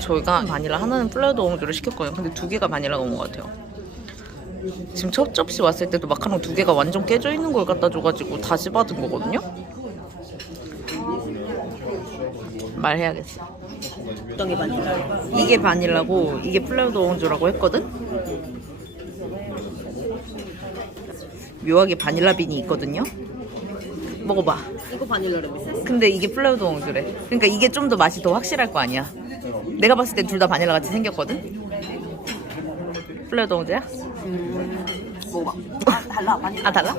저희가 바닐라 하나는 플레어드 오렌지를 시켰거든요. 근데 두 개가 바닐라가 온 것 같아요. 지금 첫 접시 왔을 때도 마카롱 두 개가 완전 깨져 있는 걸 갖다 줘가지고 다시 받은 거거든요. 말해야겠어. 어떤 게 바닐라? 이게 바닐라고 이게 플레어드 오렌지라고 했거든. 묘하게 바닐라 빈이 있거든요. 먹어봐. 이거 바닐라래 미스? 근데 이게 플레어드 오렌지래. 그러니까 이게 좀 더 맛이 더 확실할 거 아니야. 내가 봤을 때 둘 다 바닐라 같이 생겼거든. 플레어드 오렌지야? 음, 먹어봐. 아, 달라, 바닐라. 아 달라?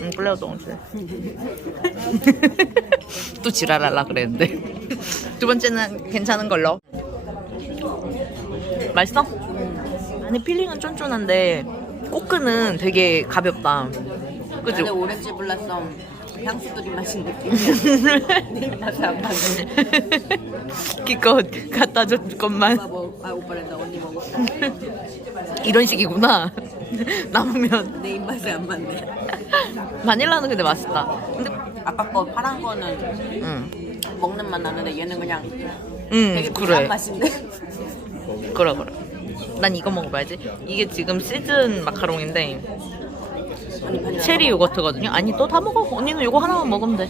응 플레어드 오렌지. 또 지랄할라 그랬는데. 두 번째는 괜찮은 걸로. 맛있어? 아니 필링은 쫀쫀한데 꼬끄는 되게 가볍다. 그지? 나는 오렌지 블라썸 향수 뿌린 맛인 느낌이야. 내 입맛에 안 맞네. 기껏 갖다 줬건만 오빠 먹, 아, 오빠랜다. 언니 먹어. 이런 식이구나. 남으면 내 입맛에 안 맞네. 바닐라는 근데 맛있다. 근데 아까 거 파란 거는 응, 먹는 맛 나는데 얘는 그냥 응 되게 그래. 부드한 맛인데. 그래 그래. 난 이거 먹어봐야지. 이게 지금 시즌 마카롱인데 체리 요거트거든요. 아니 또 다 먹어. 언니는 이거 하나만 먹으면 돼.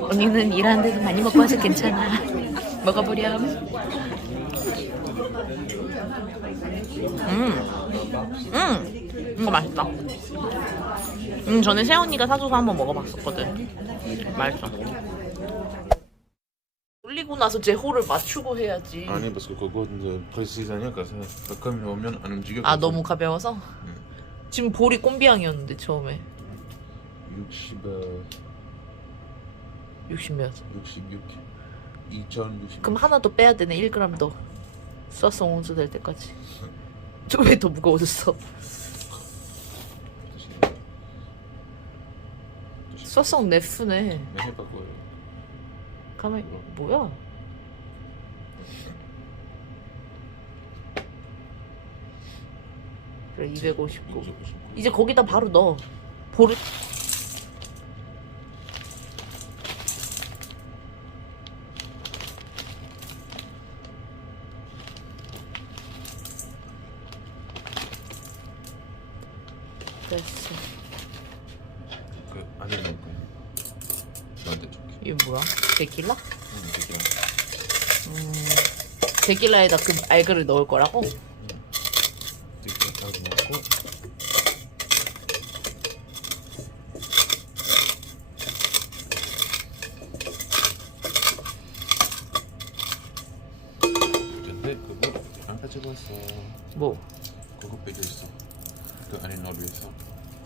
언니는 일하는데도 많이 먹고 와서 괜찮아. 먹어보렴. 음, 음, 이거 맛있다. 음, 전에 세언니가 사줘서 한번 먹어봤었거든. 맛있어. 올리고 나서 제 호를 맞추고 해야지. 아니, parce que 그건 이제 프레시자니까 가끔 오면 안 움직여. 아 너무 가벼워서? 지금 볼이 꼼비앙이었는데 처음에. 60, 어, 60몇. 66, 2060. 그럼 하나 더 빼야 되네. 1g 더. 써서 온수 될 때까지. 좀 왜 더 무거워졌어? 써성 네프네. 몇 해볼 거예요? 가만 뭐야 그래 259 이제 거기다 바로 넣어 됐어 그 안에 넣을 거예요. 너한테 줄게. 이게 뭐야? 데킬라? 응, 되게. 음, 데킬라에다 그 알그를 넣을 거라고? 되게 딱 넣고. 근데 그거 안 가지고 왔어. 뭐? 그거 빼져 있어. 그 안에 넣을 위해서.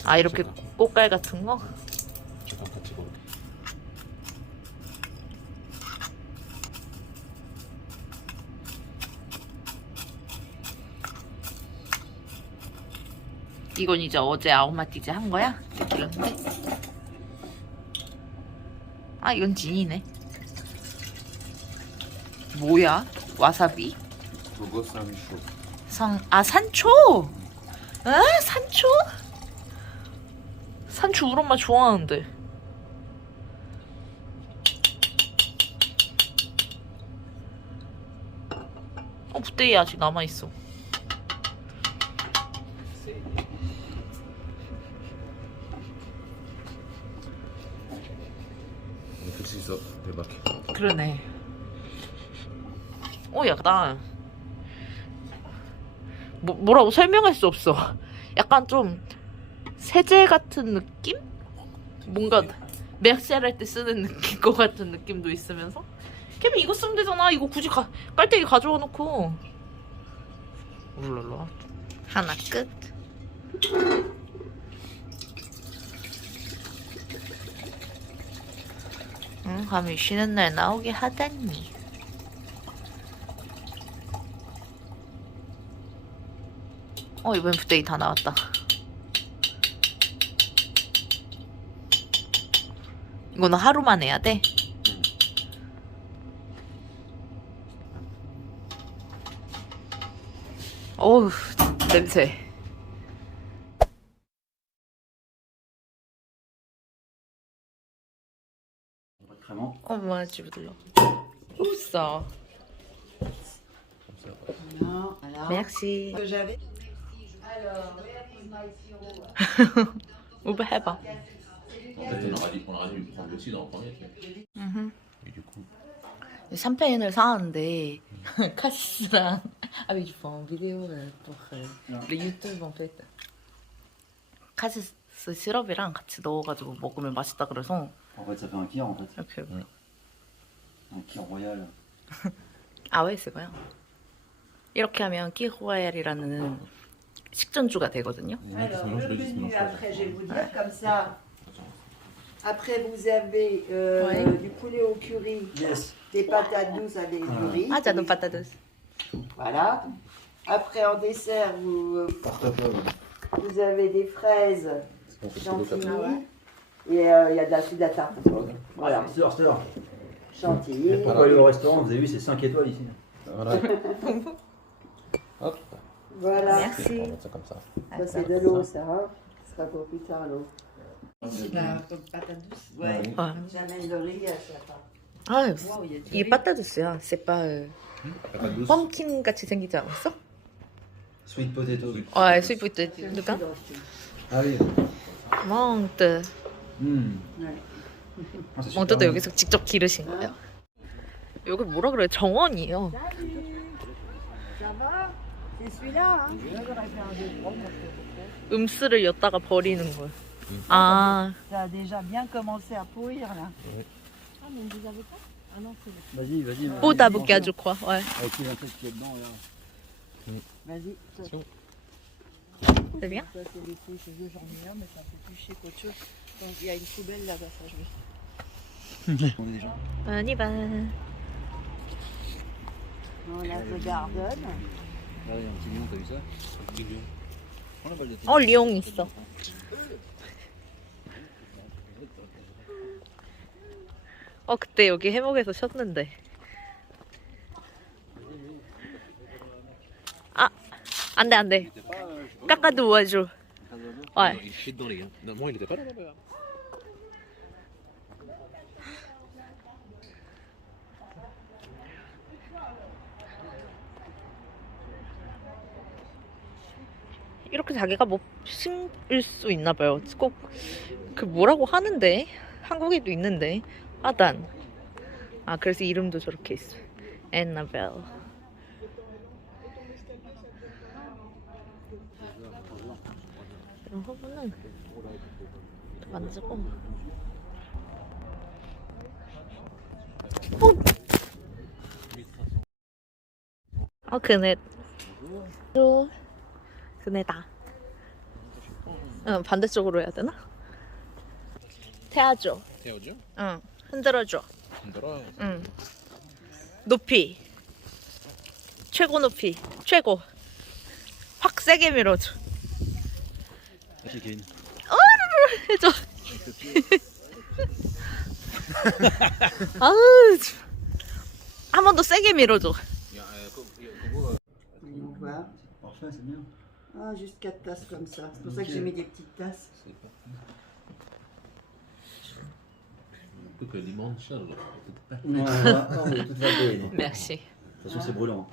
아 이렇게 꽃갈 같은 거? 잠깐 같이 먹을게. 이건 이제 어제 아우마티즈 한 거야? 데킬라인데? 아 이건 진이네 뭐야? 와사비? 쌈쇼. 성, 아 산초! 아 산초? 산초 우리 엄마 좋아하는데 어 부대이 아직 남아 있어 글씨 있어. 대박. 그러네 어 약간 뭐, 뭐라고 설명할 수 없어. 약간 좀 세제 같은 느낌? 뭔가 맥셀 할 때 쓰는 느낌 것 같은 느낌도 있으면서? 케빈 이거 쓰면 되잖아. 이거 굳이 가, 깔때기 가져와 놓고. 울랄라. 하나 끝. 응, 감히 쉬는 날 나오게 하다니 어 이번엔 부대기 다 나왔다 이거는 하루만 해야 돼? 어우 냄새 어 뭐야 집에 들러 없어. Merci. Que j'avais. 오빠 해봐. Coup, 샴페인을 사왔는데 카시스랑 vidéo pour le YouTube en fait. 카시스 시럽이랑 같이 넣어가지고 먹으면 맛있다 그래서. 이렇게. 아웨스고요. 이렇게 하면 끼호야엘이라는 식전주가 되거든요. il y en a qui se Alors, mélangent, le d'autres qui se menu, mélangent pas. après, je vais vous dire comme ça. Après, vous avez euh, Ouais. du poulet au curry, Yes. des patates douces avec du riz. 아, 자도 파타드스. Voilà. Après, en dessert, vous, euh, Portefeuille. vous avez des fraises On fait sur le tapis. chantilly. Et euh, il y a de la, c'est de la tarte. Voilà. Sœur, sœur. Chantilly. Pourquoi aller au restaurant Vous avez vu, c'est 5 étoiles ici. Voilà. Hop. Voilà. Merci. Ça comme ça. Ça, c'est de l'eau, ça. Hein Ce sera pour plus tard, l'eau. Ouais. Ouais. J'amène le riz à chaque fois. 아, a du 이게 Patate douce. 펌킨 같이 생기지 않았어? Sweet potato. 아, 스위프트 누가? Ah oui. 멍뜨. Hmm. Ah, c'est super 멍뜨도. 여기서 직접 기르신 거예요? 여기 뭐라 그래? 정원이에요. Ça va C'est celui-là, hein 음스를 엿다가 버리는 거예요. 아, Ça a déjà bien commencé à pourrir, là. Vas-y, vas-y. vas-y. 뽀다 붙게 아주 과. 와. Avec un truc qui est dedans, là. Vas-y. Ça, C'est bien? ça, c'est des couches de jambon, mais ça fait plus chier qu'autre chose. Donc, il y a une poubelle là-bas, ça, je vais. On est des gens. On y va. On a The Garden. Ah. 어, 리옹 있어. 어, 그때 여기 해먹에서 쉬었는데. 아, 안 돼, 안 돼. 깎아도 와줘. 와, 이렇게 자기가 뭐 심을 수 있나 봐요. 꼭 그 뭐라고 하는데 한국에도 있는데 아단. 아 그래서 이름도 저렇게 있어. 엔나벨. 이런 허브는 만지고. 어 그네. 또 그네다. 응 반대쪽으로 해야 되나? 태워줘. Théodule 응 흔들어줘. 힘들어. 응. 높이. 최고 높이. 최고. 확 세게 밀어줘. Vas-y, Kevin. 해줘. 아우. 한 번 더 세게 밀어줘. Y a- comment, euh, On voit. Parfait, c'est bien. Ah, juste quatre tasses comme ça. C'est pour ça que j'ai mis des petites tasses. c'est pas- Écoute, le limoncello, peut-être pas. Non, non, mais tout va bien. De merci. toute façon, c'est brûlant.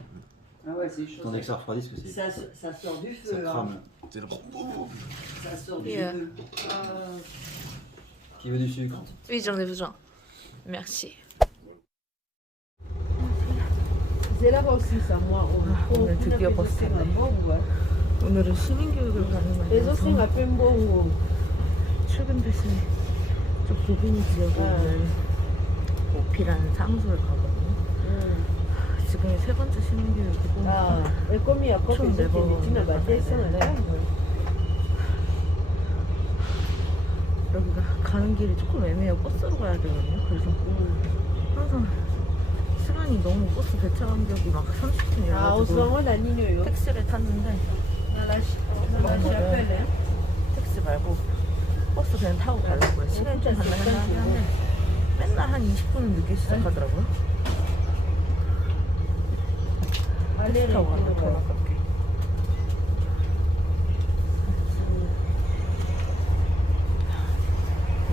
Ah ouais, c'est chaud. Attendez que ça refroidisse parce que c'est- Ça, ça sort du ça feu. hein. crame. C'est bon. Ça sort du Yeah. feu. Ah. Qui veut du sucre Oui, j'en ai besoin. Merci. C'est là-bas aussi, ça, moi. 오늘 드디어 버스 탔네. 오늘은 시민교육을 가는 날이라서 출근 대신에 좀 고빈 지역에 있는 오피라는 장소를 가거든요. 지금이 세 번째 시민교육이고 a Sono proprio devo- vicino a battesima, 여기가 가는 길이 조금 애매해요. 버스로 가야 되거든요. 그래서 항상 시간이 너무 버스 배차 간격이 막 30분 Ah, en ce 이래가지고 ligne haute. 택시를 탔는데 택시 말고 버스 그냥 타고 가려고요. 시간이 좀 단단하긴 한데 맨날 한 20분 늦게 시작하더라고요. 택시 타고 가면 더 아깝게.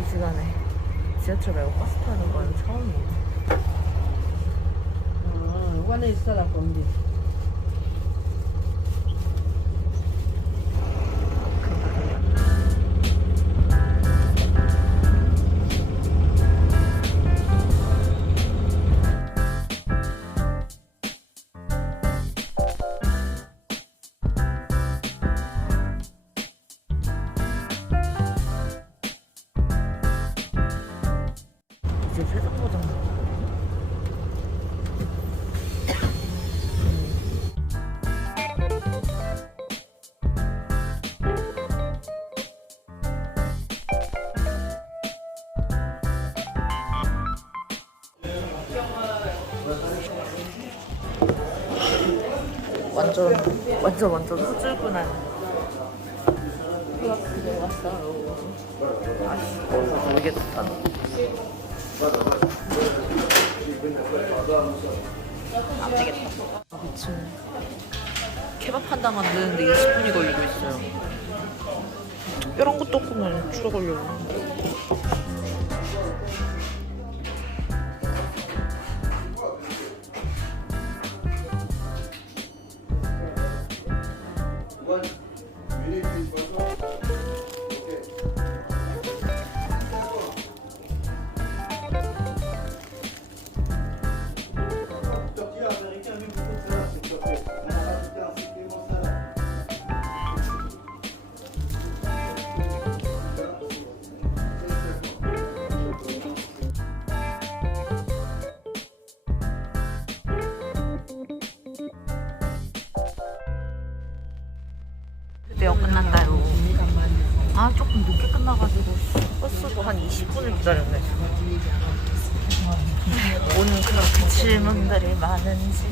이 시간에 지하철 말고 버스 타는 건 처음이에요. 안에 있어라 건디. 완전 완전 완전 후줄근한 플라크로 왔어요. 어, 모르겠다. 안 되겠다. 아, 미친. 케밥 한 당 만드는데 20분이 걸리고 있어요. 특별한 것도 없구만 추가 걸려. 드디 어 끝났다요. 아 조금 늦게 끝나가지고 버스도 한 20분을 기다렸네. 오늘 그렇게 질문들이 많은지